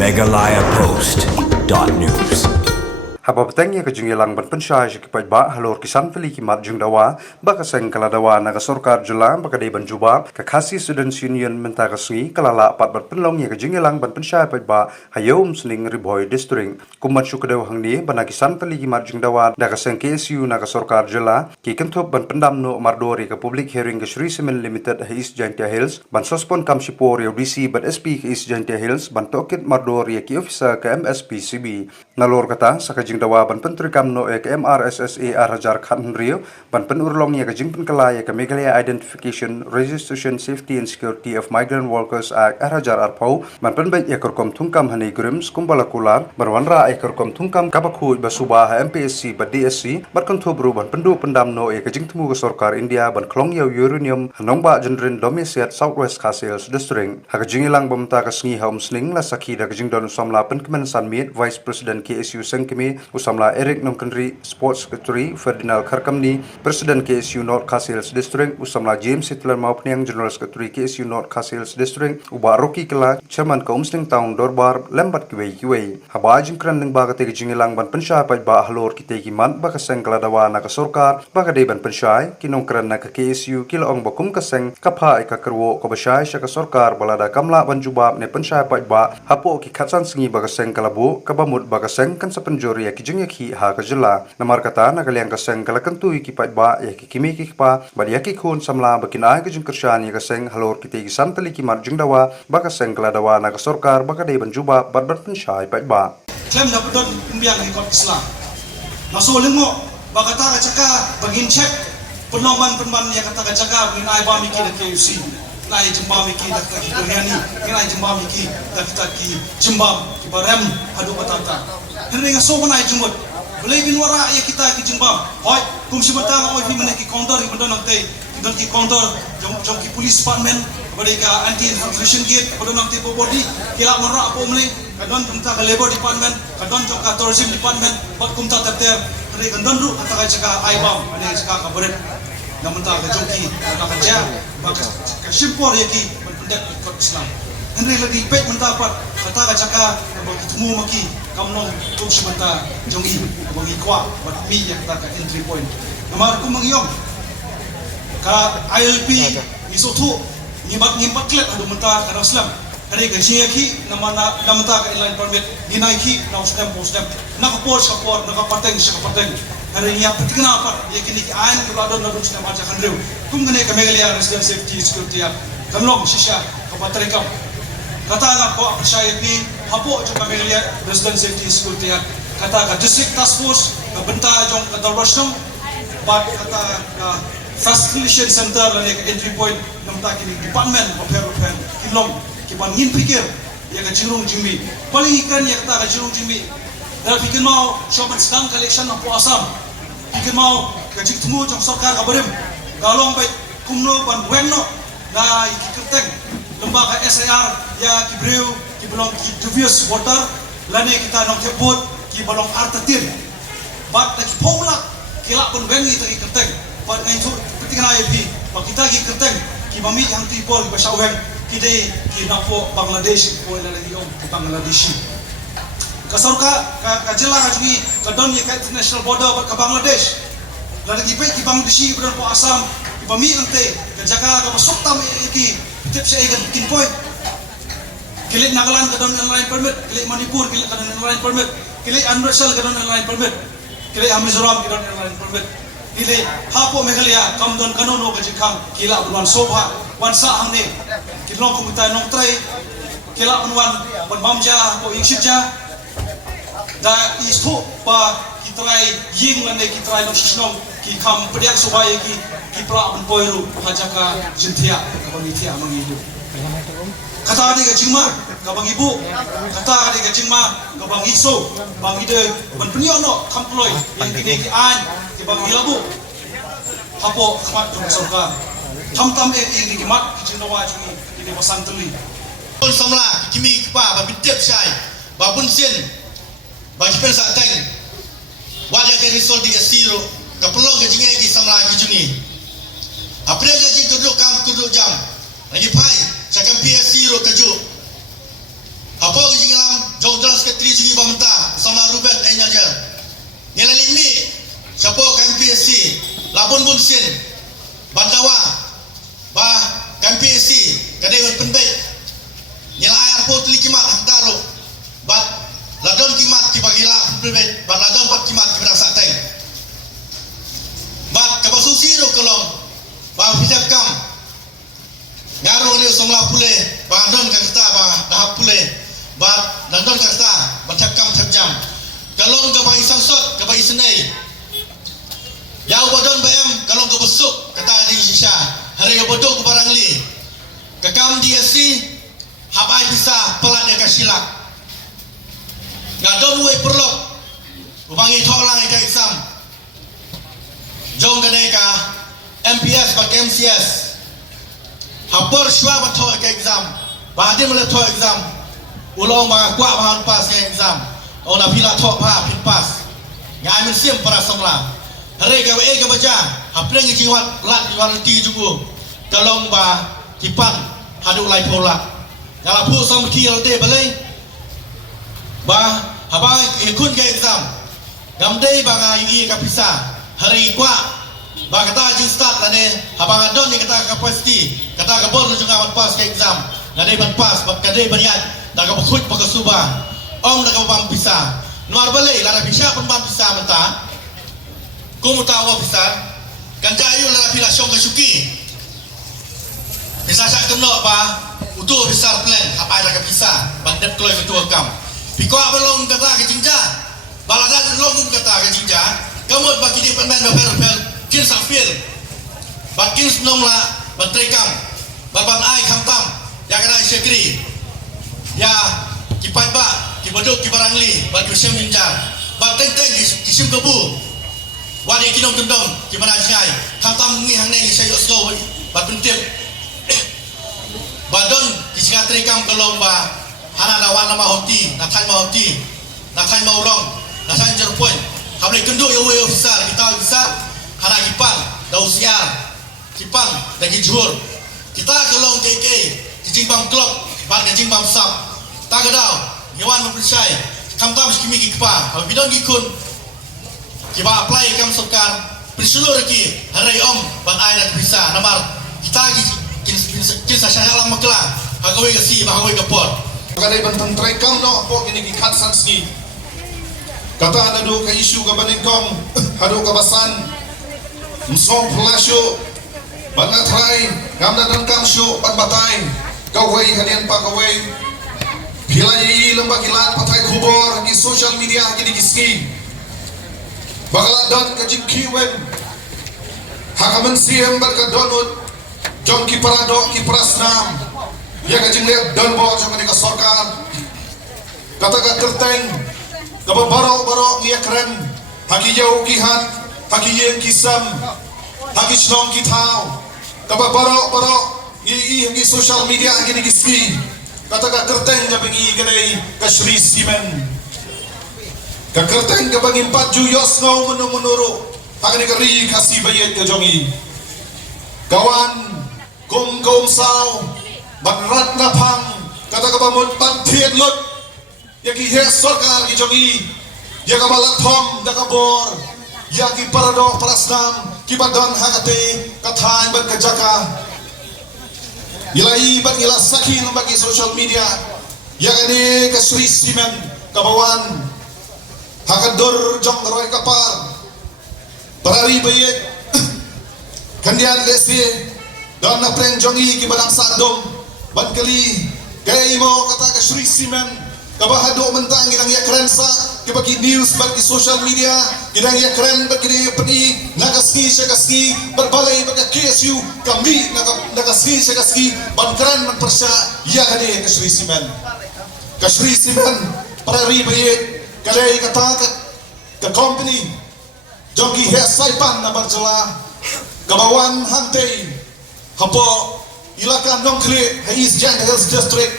megalayapost.news. Haba petengnya ke jungilang ban pensyai kipai ba halor kisan teli kimat jung dawa baka seng kala dawa naga sorkar jelang baka dei ban juba ka khasi students union menta kasui kala la pat ban penlong ya ke jungilang ban pensyai pai ba hayom sling riboy district kumat syukadew hangni ban kisan teli kimat jung dawa naga seng KSU naga sorkar jela ki kentup ban pendam no mardori ke public hearing ke Sri Cement Limited East Jaintia Hills ban sospon kam sipor ya DC ban SP ke East Jaintia Hills ban tokit mardori ya ki officer ke MSPCB nalor kata saka dawa ban pentri kamno ek MRSSA Rajar Khan Rio ban penurlong ya kajing penkelai ya Meghalaya Identification Registration Safety and Security of Migrant Workers Act Rajar Arpau ban penbet ya korkom tungkam hani grims kumbala kular berwanra ya korkom tungkam kabakhu basubah MPSC ba DSC ban kontobru ban pendu pendamno ya kajing temu ke sorkar India ban klong ya uranium hanongba jendrin domisiat Southwest Khasils District hakajing ilang bamta kasngi haum sning la sakhi da kajing don somla penkemen sanmit Vice President KSU Sengkemi Usamla Eric Nongkendri Sports Secretary Ferdinand Kharkamni Presiden KSU North Khasils District Usamla James Hitler Maupniang General Secretary KSU North Khasils District Uba Rocky Kela Chairman Kaumsling Town Dorbar Lembat Kiwei Haba jingkran ning baga te jingilang ban pensai pai ba halor kite kiman ba kaseng kala dawa na ka sorkar baga de ban pensai kinongkran na ka KSU kilong bakum kaseng kapha ka kerwo ko basai sya ka sorkar balada kamla ban jubab ne pensai pai ba hapo ki khatsan singi ba kaseng kalabu kabamut ba kaseng kan sa penjori kijing ki ha ka jela namar kata na kaliang kaseng kala kentu ki pai ba ya ki kimi ki pa ba ya ki khun samla bakin ai kijing kershan ya kaseng halor kite ki santali ki mar jung dawa ba kaseng kala dawa na ka sorkar ba ka dei ban juba ban pensyai pai ba klem na pedon umbiang ni kot Islam maso lengo ba kata ka caka bagin check penongan penban ya kata ka caka bin ai ba mi ki da KUC nai jemba mi ki da ki Koreani nai jemba mi ki da kita ki jemba ki barem hadu batata henry nga so nai jumut boleh bin wara ya kita ki jemba hoi kum sibata oi fi mene ki counter ki bendon nang don ki counter jong ki police department bade ka anti infiltration gate bendon nang te body kila mara apo mene kadon kumta ka labor department kadon jong ka tourism department bat kumta terter henry kadon ru kata ka caka ai bam ane caka ka beret namun ta ka jong ki ka kerja baka ka simpor ya ki pendak kot Islam henry lagi pet mendapat kata ka caka bagi temu maki kamnong tum semata jongi bagi kwa bat mi yang kata entry point namar ku mangyong ka ILP isotu ngimbat klet adu menta ka Islam hari ka ki namana namta ka inline permit ginaiki na ustem na ka support na ka pateng hari niya patigna apa yakini ki ain ki badon na dun aja kanrew kum gane ka Meghalaya Resident Safety Security kamnong sisya ka patrikam kata nga ko percaya ni hapo jong Meghalaya Resident Safety Security kata ka district task force ka benta jong ka dalrosong pat kata ka facilitation center la ka entry point namta kini department of health kilong ki pangin pikir ya ka jirung jimi paling ikan ya kata ka jirung jimi dal pikir mau shopan sedang collection ng puasam pikir mau ka jitmu jong sarkar ka barim galong bay kumno ban wenno na ikikerteng lembaga SIR ya kibreu ki belong ki dubious water lane kita nong kebut ki belong artatir bat lagi pola kila pun bengi tagi kerteng pat ngai tu ketika ai bi pak kita ki kerteng ki mami yang tipol ba sawen ki dei ki napo Bangladesh ko lagi om ki Bangladesh ka sorka ka jela ka jungi ka don ya ka international border ka Bangladesh lagi pe ki Bangladesh beran po Assam ki mami ante ka jaga ka masuk tam ki tip saya kan bikin point kilik Nagaland kadon online permit kilik Manipur kilik kadon online permit kilik Arunachal kadon online permit kilik Mizoram kadon online permit kilik hapo Meghalaya kamdon kanono ka jikam kila bulan sobha wansa hangne kilong kumuta nong tray kila bulan bamja ko ingshija da isto pa kitrai ying lande kitrai no shisnom ki kam pediak sobaya ki pra ban poiru hajaka jintia ka bangitia mangibu kata adi ka jingma ka bangibu kata adi ka jingma ka bangiso bangide ban peniono kamploi yang kini ki an ki bangilabu hapo khamat jong sorka tam ki mat ki jinawa jungi kini pasanteli kon samla kimi pa ba bitep sai ba bunsin ba jipen sa tang wajah ke result di asiro kapulong ke jingai ki samla ki jungi apre ga jing tuduk jam lagi pai sakam PS0 keju apa ke jing lam jungi pemerintah sama Ruben Enyajar. Nilai ini siapa KMPSC Labun Bunsin Bandawa bah KMPSC kadai penbaik nilai airport likimat hangtaru bat ladon kimat kibagila penbaik bat ladon bat kimat kibra sateng bat kabasusi ro kolong bah hijab kam ngaru ni somla pule bah don kata bah dah pule bat ladon kata bat kam terjam kalong ke bai sansot ke bai senai yau badon bayam kalong ke besuk kata di sisa hari ke bodok ke barangli kekam DSC habai bisa pelat dia kasilak ngadon we perlok ubangi tholang ke exam jong kadai ka MPS pak MCS hapor shwa batho ke exam bahadin mele tho exam ulong ba kwa bahan pas ke exam ona pila thok pa pin pas ngai men sim para samla hari ka e ka baca hapleng ji wat lat wan ti jugu kalong ba kipan haduk lai pola ngala pu som ki te balai ba haba ikun ke exam gamdei ba ngai i ka pisa hari kwa ba kata ji start lane haba ngadon ni kata capacity kata ka bor juga wat pas ke exam ngadei ban pas ba kadei baniat da ka khut pa ka suba om da ka bam pisa nuar balai lara bisa pun bam pisa menta kumu tahu bisa kan jayu lara pila syong ka syuki bisa sak kenok ba utuh besar plan apa ada ka bisa bandep kloy ketua kam piko belong kata ke jinja balada long kata ke jinja kamut bagi di penmen do pel kin safil bakin nom la bantai kam baban ai kam tam ya kena sekri ya kipat ba kibodok kibarangli bagi sem ninja bateng teng kisim kebu wadi kinom tendong kimana syai kam tam ngi hang nei sayo so bat pentip badon kisingatri kam kelomba hana lawan nama hoti nakan ma hoti nakan ma urong nasan jerpoin hamle kendo yo we besar kita besar hana kipan dau siar kipan lagi jur kita kelong KK kijing bam klok ban kijing bam sap tagadau nyawan mempercayai kam tam skimi kipa bidon gikun kiba apply kam sokar perseluruh lagi hari om ban ai nak bisa namar kita kisah syahlah makla hagawe kasi bahawe kapor kadai bantang traikam no po kini gikat sanski kata nadu ka isu ka baningkong hadu ka basan msong plasyo bangatrai gamna dangkam syo batbatay kawai hadian pa kawai hilai lembag ilan patay kubor di social media kini giski bakaladon ka jikkiwen hakaman siyem barkadonut jom ki parado ki prasnam ya ka jingle don bo jom ni ka sarkar kata ka terteng ka baro ni keren haki jau ki hat haki yen ki sam haki shnong ki thau ka baro i social media ki ski kata ka terteng ja bengi gadai ka Shri Simen ka terteng ka bengi 4 juyos ngau menuru hakani ka ri kasi bayet ka jongi kawan kum sao banrat na pang kata ka bamut pantiet lot yaki he sarkar ki jongi yaka balathom da ka bor yaki parado prasnam ki badan hagate kathan ban ka jaka ilai ban ila sakin bagi social media yakani ka Sri Simen kabawan hakadur jong roy kapar parari bayet kandian desi dan na preng jongi ki balang sadom ban kali gay mo kata ka Sri Simen kabahado mentang irang ya keren sa ki bagi news bagi social media irang ya keren bagi peni nagaski sagaski berbalai bagi KSU kami nagaski sagaski ban keren man persya ya kade ka Sri Simen parari bayet kadai kata ka company jongi he saipan na barjala kabawan hantei hapo ilakan nongkri East Jan Hills District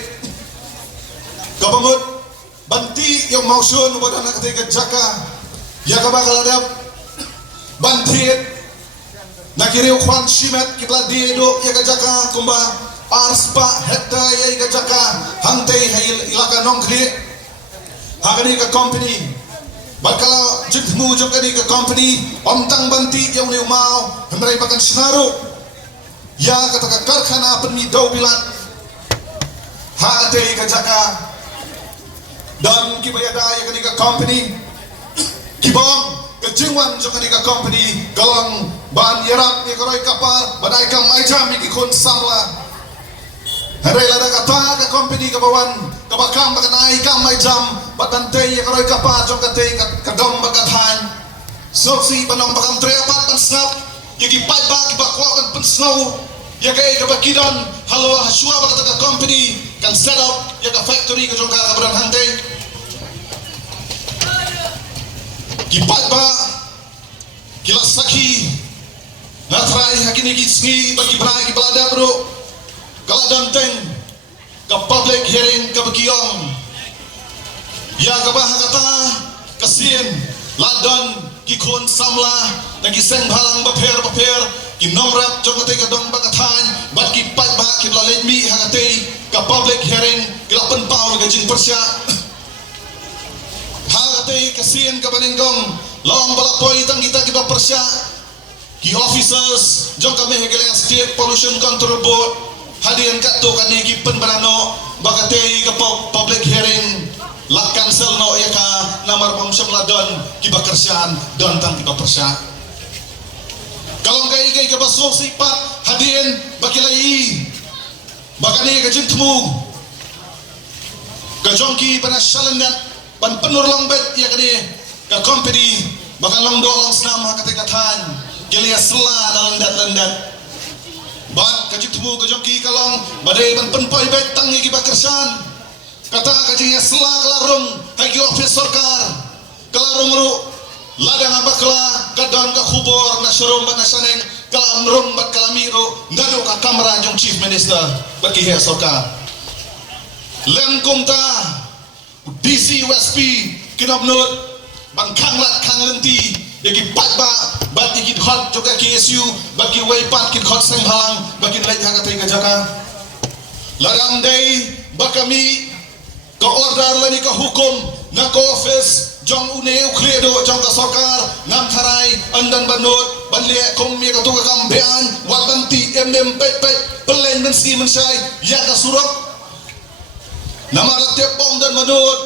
kabamut banti yung mausun wala na katiga jaka ya kabakal adap bantiet nakiriw kwan shimet kitla diedo ya kajaka kumba arspa hekta ya kajaka hantei ilakan nongkri Hagani ka company. Bakala jitmu jokani ka company. Omtang banti yang ni umau. Hemrai bakan senaru. Ya kata ka karkhana penmi dau bilat. Hagate ka jaka. Dan kibayada yang kani ka company. Kibong kejingwan jokani ka company. Galang ban yarap ni koroi kapar. Badai kam aijam ni kun samla. Hadai lada kata ka company ka bawan kabakam bakanai kam mai jam batantei ya karoi kapar jong katei kadom bakathan soksi panong bakam treapat pan snap yagi pai ba ki bakwa kan pan snow ya kai ka bakidan halo hasua bakata ka company kan set up ya ka factory ka jong ka badan hante ki pai ba kila saki natrai hakini ki sngi bagi brai ki balada bro kalau danteng ke public hearing ke bekiong ya ke bah kata kesien ladon ki khon samla dan ki seng balang baper ki nomrap jongate ka dong bakathan bat ki pat ba ki lalet mi hagate ke public hearing ki lapen pau ke jin persya hagate kesien ke banengong long balapoi tang kita ki ba persya ki officers jong kami hegele state pollution control board hadian kat tu kan ni penberano bakatei ke public hearing la cancel no ya ka namar pom ladon ki bakersian don tang ki bakersya kalau kai ke basok sipat hadian bakilai bakani ke jintmu ke jongki pada shalendat pan penur long bet ya kani ke company bakan long do long snam hakatekatan gelia sela dalam lendat bat kajitmu kajongki kalong badai ban penpoi bet tangi ki bakersan kata kajinya sela kelarung hagi office sorkar kelarung ru ladang abakla kadon ka khubor na syurum ban nasaneng kalam rum bat kalamiro ngado ka kamera jong chief minister bagi he sorkar lengkum ta DC USP kinobnut bang kanglat kanglenti yaki patba bat ikit hot juga KSU bagi waipat kit hot seng halang bagi lek hakatai kajaka ladang day bakami ke order lani ke hukum na ke office jong une ukledo jong ka sorkar ngam tharai andan banut banle kom mi ka tu ka kambean wabanti pet pelen mensi mensai ya ka surok nama tiap bom dan banut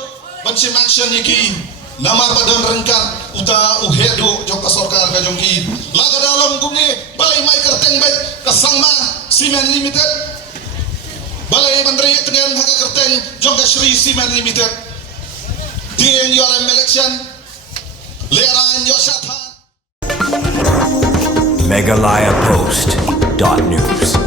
bansi action yaki namar badan rengkat uta uhedo jong ka sorkar ka jongki laga dalam kungi balai mai kerteng bet kasangma Semen Limited balai menteri dengan haka kerteng jong ka Shri Semen Limited dien yorem election leran yo syatan Meghalaya Post.news